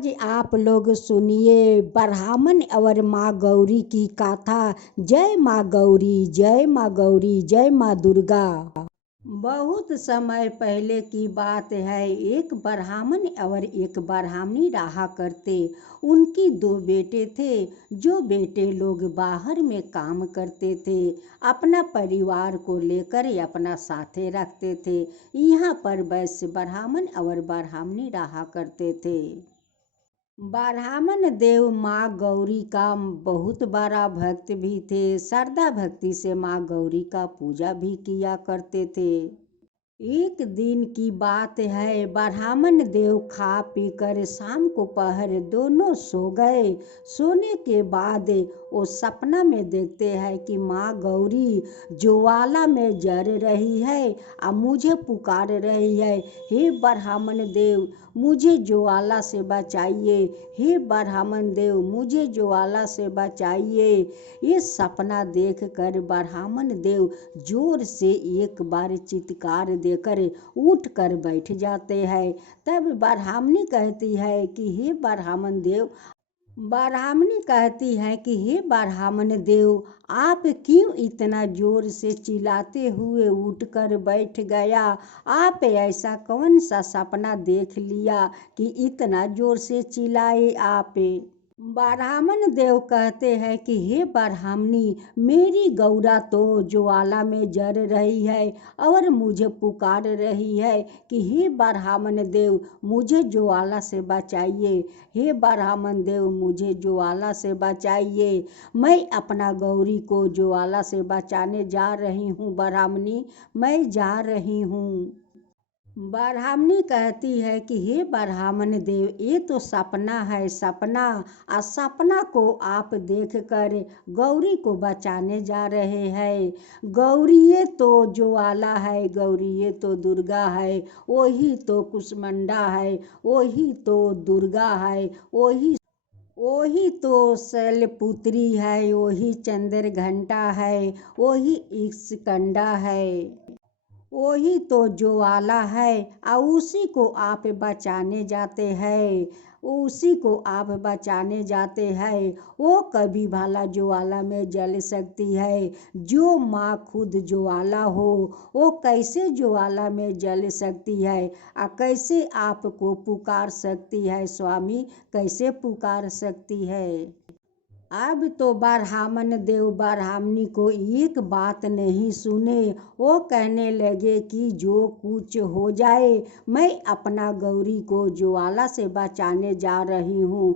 आज आप लोग सुनिए ब्राह्मण और माँ गौरी की गाथा। जय माँ गौरी, जय माँ गौरी, जय माँ दुर्गा। बहुत समय पहले की बात है। एक ब्राह्मण और एक ब्राह्मणी रहा करते। उनकी दो बेटे थे। जो बेटे लोग बाहर में काम करते थे, अपना परिवार को लेकर अपना साथे रखते थे। यहाँ पर बस ब्राह्मण और ब्राह्मणी रहा करते थे। ब्राह्मण देव माँ गौरी का बहुत बड़ा भक्त भी थे। श्रद्धा भक्ति से माँ गौरी का पूजा भी किया करते थे। एक दिन की बात है, ब्राह्मण देव खा पीकर शाम को पहर दोनों सो गए। सोने के बाद वो सपना में देखते हैं कि माँ गौरी ज्वाला में जल रही है और मुझे पुकार रही है, हे ब्राह्मण देव मुझे ज्वाला से बचाइए, हे ब्राह्मण देव मुझे ज्वाला से बचाइए। ये सपना देखकर ब्राह्मण देव जोर से एक बार चित्कार देकर उठ कर बैठ जाते हैं। तब ब्राह्मणी कहती है कि हे ब्राह्मण देव, ब्राह्मणी कहती है कि हे ब्राह्मण देव, आप क्यों इतना जोर से चिल्लाते हुए उठकर बैठ गया? आप ऐसा कौन सा सपना देख लिया कि इतना जोर से चिल्लाए आप? ब्राह्मण देव कहते हैं कि हे ब्राह्मणी, मेरी गौरा तो ज्वाला में जल रही है और मुझे पुकार रही है कि हे ब्राह्मण देव मुझे ज्वाला से बचाइए, हे ब्राह्मण देव मुझे ज्वाला से बचाइए। मैं अपना गौरी को ज्वाला से बचाने जा रही हूँ ब्राह्मणी, मैं जा रही हूँ। ब्राह्मणी कहती है कि हे ब्राह्मण देव, ये तो सपना है सपना, और सपना को आप देखकर गौरी को बचाने जा रहे हैं। गौरी ये तो ज्वाला है, गौरी ये तो दुर्गा है, वही तो कुष्मांडा है, वही तो दुर्गा है, वही तो शैलपुत्री है, वही चंद्रघंटा है, वही स्कंदा है, वही तो ज्वाला है। और उसी को आप बचाने जाते हैं, उसी को आप बचाने जाते हैं। वो कभी भला ज्वाला में जल सकती है? जो माँ खुद ज्वाला हो वो कैसे ज्वाला में जल सकती है? और कैसे आपको पुकार सकती है स्वामी, कैसे पुकार सकती है? अब तो ब्राह्मण देव ब्राह्मणी को एक बात नहीं सुने। वो कहने लगे कि जो कुछ हो जाए, मैं अपना गौरी को ज्वाला से बचाने जा रही हूँ।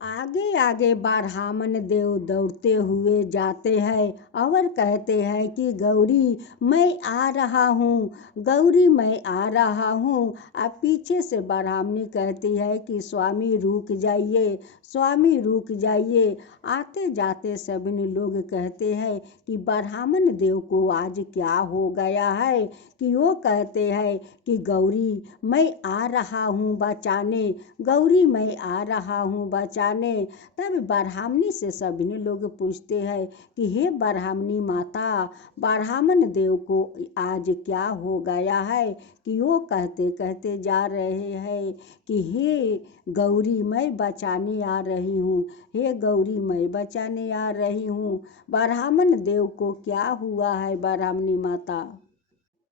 आगे आगे ब्राह्मण देव दौड़ते हुए जाते हैं और कहते हैं कि गौरी मैं आ रहा हूँ, गौरी मैं आ रहा हूँ। अब पीछे से ब्राह्मणी कहती है कि स्वामी रुक जाइए, स्वामी रुक जाइए। आते जाते सभी लोग कहते हैं कि ब्राह्मण देव को आज क्या हो गया है कि वो कहते हैं कि गौरी मैं आ रहा हूँ बचाने, गौरी मैं आ रहा हूँ बचाने। तब ब्राह्मणी से सभी लोग पूछते हैं कि हे ब्राह्मणी माता, ब्राह्मण देव को आज क्या हो गया है कि वो कहते कहते जा रहे हैं कि हे गौरी मैं बचाने आ रही हूँ, हे गौरी मैं बचाने आ रही हूँ। ब्राह्मण देव को क्या हुआ है ब्राह्मणी माता?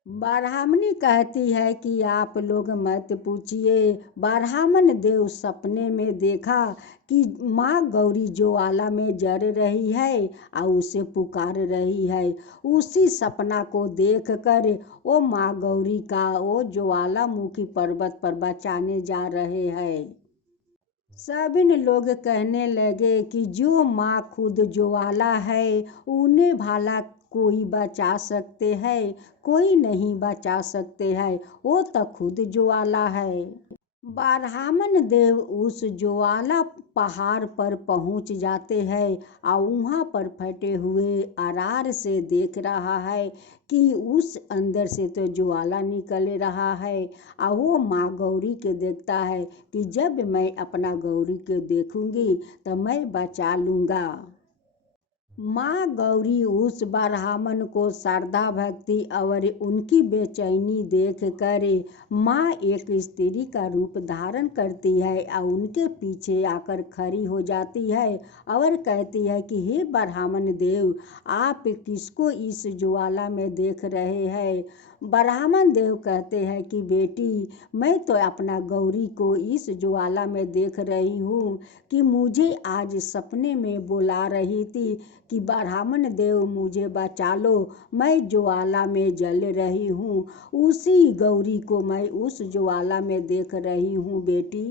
ब्राह्मणी कहती है कि आप लोग मत पूछिए। ब्राह्मण देव सपने में देखा कि माँ गौरी ज्वाला में जल रही है और उसे पुकार रही है। उसी सपना को देखकर वो माँ गौरी का वो ज्वालामुखी पर्वत पर बचाने जा रहे हैं। सभी लोग कहने लगे कि जो माँ खुद ज्वाला है उन्हें भला कोई बचा सकते हैं? कोई नहीं बचा सकते हैं, वो तो खुद ज्वाला है। ब्राह्मण देव उस ज्वाला पहाड़ पर पहुंच जाते हैं और वहाँ पर फटे हुए अरार से देख रहा है कि उस अंदर से तो ज्वाला निकल रहा है। और वो माँ गौरी के देखता है कि जब मैं अपना गौरी के देखूंगी तो मैं बचा लूँगा। माँ गौरी उस ब्राह्मण को श्रद्धा भक्ति और उनकी बेचैनी देख कर माँ एक स्त्री का रूप धारण करती है और उनके पीछे आकर खड़ी हो जाती है और कहती है कि हे ब्राह्मण देव, आप किसको इस ज्वाला में देख रहे हैं। ब्राह्मण देव कहते हैं कि बेटी, मैं तो अपना गौरी को इस ज्वाला में देख रही हूँ कि मुझे आज सपने में बुला रही थी कि ब्राह्मण देव मुझे बचा लो, मैं ज्वाला में जल रही हूँ। उसी गौरी को मैं उस ज्वाला में देख रही हूँ बेटी।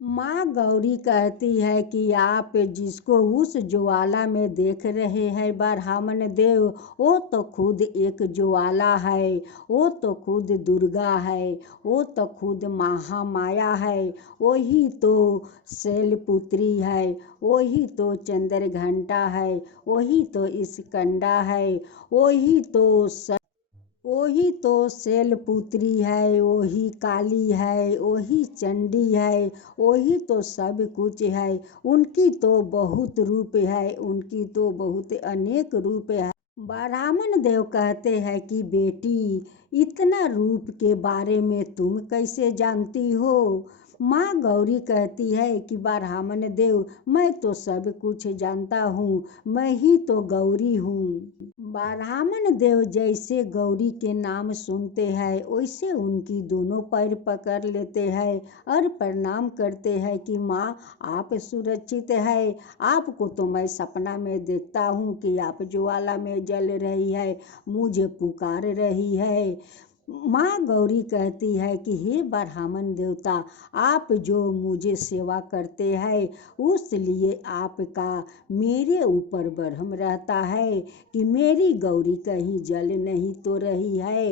माँ गौरी कहती है कि आप जिसको उस ज्वाला में देख रहे हैं ब्राह्मण देव, वो तो खुद एक ज्वाला है, वो तो खुद दुर्गा है, वो तो खुद महामाया है, वही तो शैलपुत्री है, वही तो चंद्र घंटा है, वही तो स्कंदा है, वही तो शैलपुत्री है, वही काली है, वही चंडी है, वही तो सब कुछ है। उनकी तो बहुत रूप है, उनकी तो बहुत अनेक रूप है। ब्राह्मण देव कहते हैं कि बेटी, इतना रूप के बारे में तुम कैसे जानती हो। माँ गौरी कहती है कि ब्राह्मण देव, मैं तो सब कुछ जानता हूँ, मैं ही तो गौरी हूँ। ब्राह्मण देव जैसे गौरी के नाम सुनते हैं वैसे उनकी दोनों पैर पकड़ लेते हैं और प्रणाम करते हैं कि माँ, आप सुरक्षित है। आपको तो मैं सपना में देखता हूँ कि आप ज्वाला में जल रही है, मुझे पुकार रही है। माँ गौरी कहती है कि हे ब्राह्मण देवता, आप जो मुझे सेवा करते हैं उस लिए आपका मेरे ऊपर बरहम रहता है कि मेरी गौरी कहीं जल नहीं तो रही है।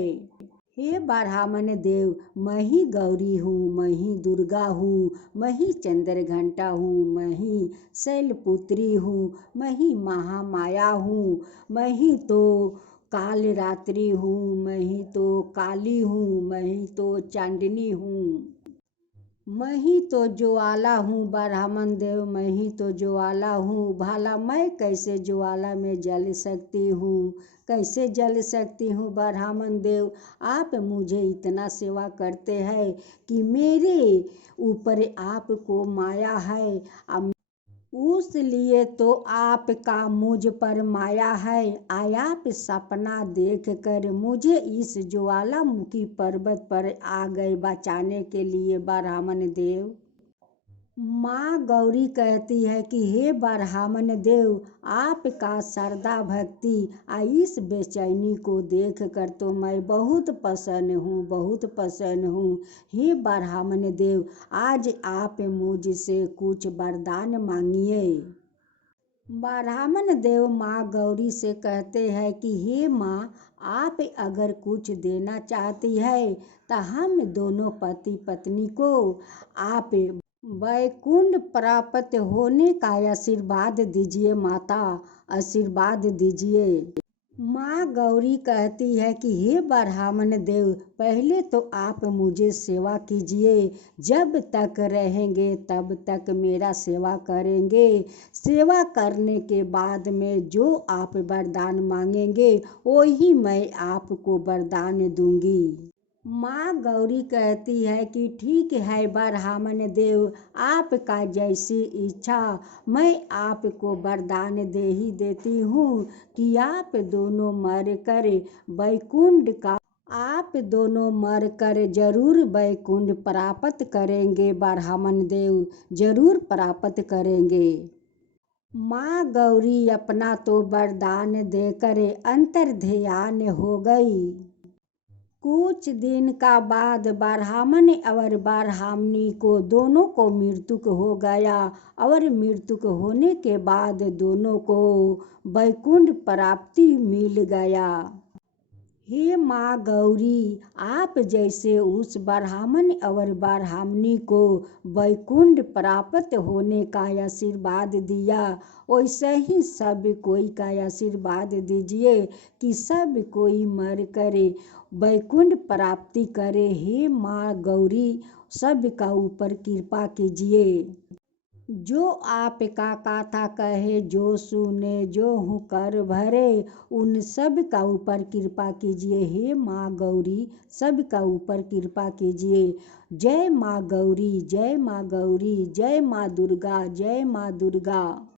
हे ब्राह्मण देव, मैं ही गौरी हूँ, मैं ही दुर्गा हूँ, मैं ही चंद्र घंटा हूँ, मैं ही शैलपुत्री हूँ, मैं ही महामाया हूँ, मैं ही तो काल रात्रि हूँ, मैं ही तो काली हूँ, मैं ही तो चांदनी हूँ, मैं ही तो ज्वाला हूँ। ब्राह्मण देव, मैं ही तो ज्वाला हूँ, भला मैं कैसे ज्वाला में जल सकती हूँ, कैसे जल सकती हूँ। ब्राह्मण देव, आप मुझे इतना सेवा करते हैं कि मेरे ऊपर आपको माया है, उस लिए तो आपका मुझ पर माया है। आप सपना देख कर मुझे इस ज्वालामुखी पर्वत पर आ गए बचाने के लिए ब्राह्मण देव। माँ गौरी कहती है कि हे ब्राह्मण देव, आपका श्रद्धा भक्ति इस बेचैनी को देख कर तो मैं बहुत प्रसन्न हूँ, बहुत प्रसन्न हूँ। हे ब्राह्मण देव, आज आप मुझसे कुछ वरदान मांगिए। ब्राह्मण देव माँ गौरी से कहते हैं कि हे माँ, आप अगर कुछ देना चाहती है तो हम दोनों पति पत्नी को आप वैकुंठ प्राप्त होने का आशीर्वाद दीजिए माता, आशीर्वाद दीजिए। माँ गौरी कहती है कि हे ब्राह्मण देव, पहले तो आप मुझे सेवा कीजिए, जब तक रहेंगे तब तक मेरा सेवा करेंगे। सेवा करने के बाद में जो आप वरदान मांगेंगे वही मैं आपको वरदान दूंगी। माँ गौरी कहती है कि ठीक है ब्राह्मण देव, आपका जैसी इच्छा, मैं आपको वरदान दे ही देती हूँ कि आप दोनों मर कर जरूर वैकुंठ प्राप्त करेंगे। ब्राह्मण देव जरूर प्राप्त करेंगे। माँ गौरी अपना तो वरदान देकर अंतर्ध्यान हो गई। कुछ दिन का बाद ब्राह्मण और ब्राह्मणी को दोनों को मृत्यु हो गया और मृत्यु होने के बाद दोनों को वैकुंठ प्राप्ति मिल गया। हे माँ गौरी, आप जैसे उस ब्राह्मण और ब्राह्मणी को वैकुंठ प्राप्त होने का आशीर्वाद दिया, वैसे ही सब कोई का आशीर्वाद दीजिए कि सब कोई मर करे वैकुंठ प्राप्ति करे। हे माँ गौरी, सब का ऊपर कृपा कीजिए। जो आपका कथा कहे, जो सुने, जो हूँ कर भरे, उन सब का ऊपर कृपा कीजिए। हे माँ गौरी, सब का ऊपर कृपा कीजिए। जय माँ गौरी, जय माँ गौरी, जय माँ दुर्गा, जय माँ दुर्गा।